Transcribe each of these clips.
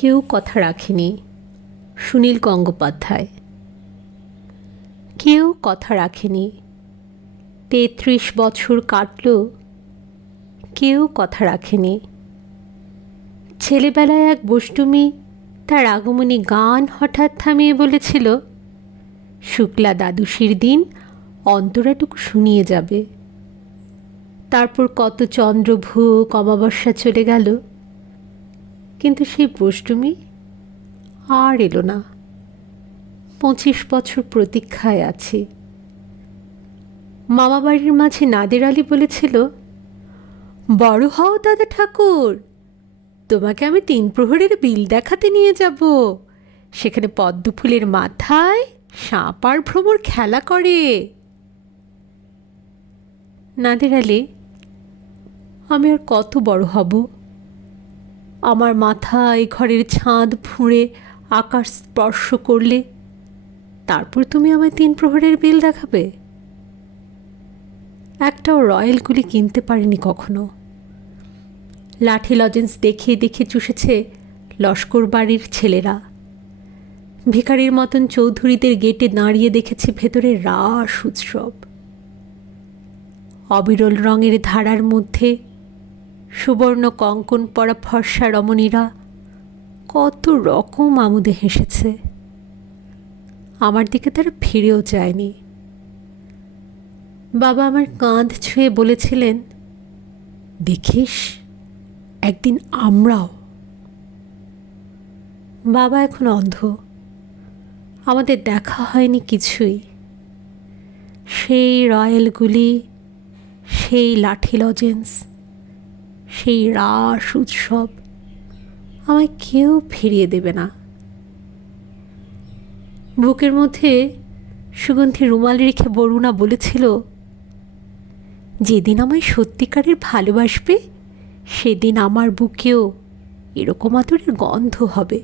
কেউ কথা রাখেনি। সুনীল গঙ্গোপাধ্যায়। কেউ কথা রাখেনি। ৩৩ বছর কাটল, কেউ কথা রাখেনি। ছেলেবেলায় এক বষ্টমী তার আগমনী গান হঠাৎ থামিয়ে বলেছিল, শুক্লা দ্বাদশীর দিন অন্তরাটুকু শুনিয়ে যাবে। তারপর কত চন্দ্রভোগ অমাবস্যা চলে গেল, কিন্তু সেই বষ্টমী আর এলো না। ২৫ বছর প্রতীক্ষায় আছি। মামাবাড়ির মাঝে নাদের আলী বলেছিল, বড় হও দাদা ঠাকুর, তোমাকে আমি ৩ প্রহরের বিল দেখাতে নিয়ে যাব। সেখানে পদ্মফুলের মাথায় সাপ আর ভ্রমর খেলা করে। নাদের আলী, আমি আর কত বড় হব? আমার মাথায় ঘরের ছাদ ফুঁড়ে আকাশ স্পর্শ করলে তারপর তুমি আমায় ৩ প্রহরের বিল দেখাবে? একটাও রয়্যাল গুলি কিনতে পারিনি কখনো। লাঠি লজেন্স দেখে দেখে চুষেছে লস্কর বাড়ির ছেলেরা। ভিখারির মতন চৌধুরীদের গেটে দাঁড়িয়ে দেখেছি ভেতরে রাস উৎসব। অবিরল রঙের ধারার মধ্যে সুবর্ণ কঙ্কন পরা ফর্সা রমণীরা কত রকম আমোদে হেসেছে। আমার দিকে তারা ফিরেও যায়নি। বাবা আমার কাঁধ ছুঁয়ে বলেছিলেন, দেখিস একদিন আমরাও। বাবা এখন অন্ধ, আমাদের দেখা হয়নি কিছুই। সেই রয়্যালগুলি, সেই লাঠি লজেন্স, সেই রাস উৎসব আমায় কেউ ফিরিয়ে দেবে না। বুকের মধ্যে সুগন্ধি রুমাল রেখে বরুণা বলেছিল, যেদিন আমায় সত্যিকারের ভালোবাসবে সেদিন আমার বুকেও এরকম আদরের গন্ধ হবে।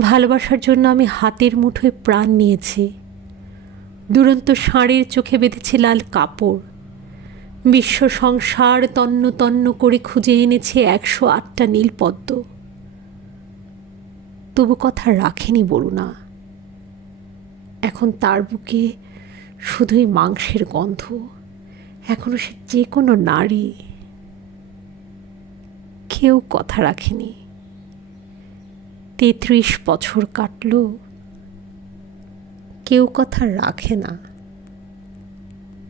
ভালোবাসার জন্য আমি হাতের মুঠোয় প্রাণ নিয়েছি। দুরন্ত ষাঁড়ের চোখে বেঁধেছি লাল কাপড়। বিশ্ব সংসার তন্ন তন্ন করে খুঁজে এনেছে ১০৮টা নীলপদ্ম। তবু কথা রাখেনি বরুণা। এখন তার বুকে শুধুই মাংসের গন্ধ। এখনো সে যে কোনো নারী। কেউ কথা রাখেনি। ৩৩ বছর কাটল, কেউ কথা রাখে না।